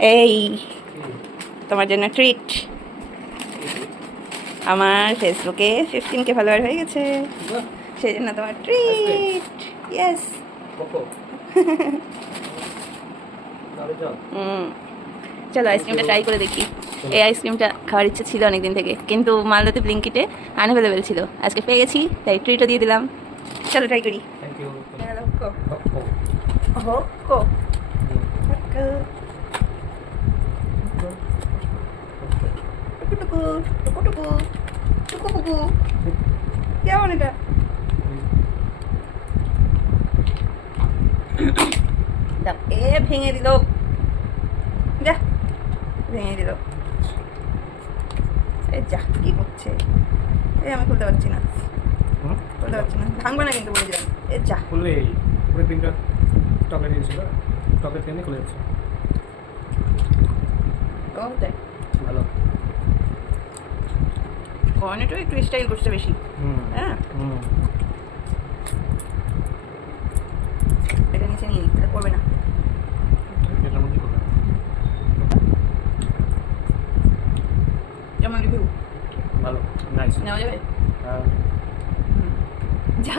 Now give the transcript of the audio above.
এই তোমার জন্য ট্রিট। আমার ফেসবুকে 15K ফলোয়ার হয়ে গেছে, সেই জন্য তোমার ট্রিট। ইয়েস। চলো আইসক্রিমটা ট্রাই করে দেখি। এই আইসক্রিমটা খাওয়ার ইচ্ছে ছিল অনেকদিন থেকে, কিন্তু মালদাতে ব্লিঙ্কিটে আনঅ্যাভেলেবেল ছিল, আজকে পেয়ে গেছি তাই ট্রিটও দিয়ে দিলাম। চলো ট্রাই করি। কেমন এটা? এ ভেঙে দিল, যা ভেঙে দিল। এই যা কি করছে? এই আমি খুলতে পারছি না, খুলতে পারছি না, ভাঙবে না কিন্তু বলে দিলাম। এ যা খুললে পুরো ক্রিমটা টপে দিয়েছিল, টপের ক্রিমে খুলে যাচ্ছে। ভালো কর্নেটও একটু স্টাইল করছে বেশি। হ্যাঁ এটা নিচে নিয়ে নি, এটা করবে না। এটার মধ্যে করবে যেমন রিভিউ ভালো, নাইস, নেওয়া যাবে। হ্যাঁ যা